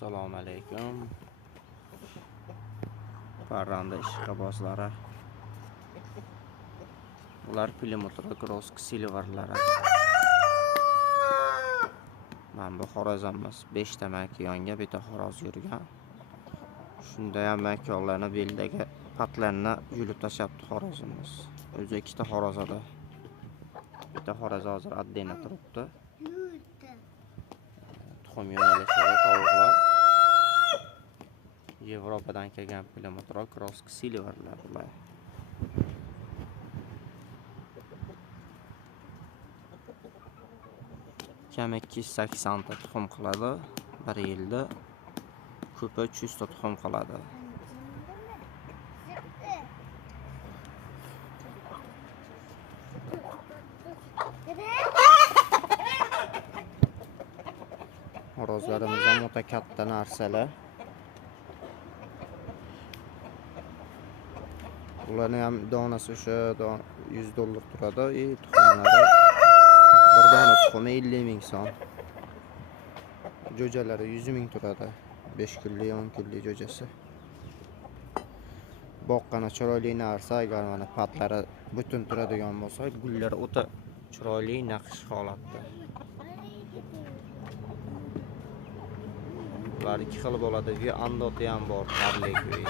Assalomu alaykum. Parranda ishqibozlari. Ular Plymouth Cross Silverlari. Mana bu xorazamiz 5 ta maki yonga bitta xo'roz yurgan. Shunda ham makonlarni beldagi patlarni yulib tashlabdi xorazimiz. O'zi 2 ta xo'roz edi. Bitta xo'roz hozir addena turibdi. Tuxum yo'nalishida tovuqlar. Yevropadan kelgan Plymouth Cross Silverlar bular. Kam 280 ta tuxum qiladi 1 yilda. Ko'pi 300 ta tuxum qiladi. Xo'rozlarimiz ham o'ta katta narsalar. Ularning ham donasi o'sha $100 turadi. Tuxumlari bir dona tuxumi 50 ming so'm. Jo'jalari 100 ming turadi. 5 kunlik 10 kunlik jo'jasi. Boqqani chiroyli narsa, agar mana patlari butun turadigan bo'lsa, gullari o'ta chiroyli naqsh holatda. Ular 2 xil bo'ladi. Andoti ham bor, harligi.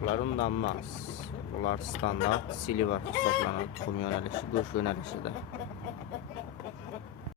Ular undan emas. Ular standart silver hisoblanadi tuxum yo'nalishi, go'sht yo'nalishida.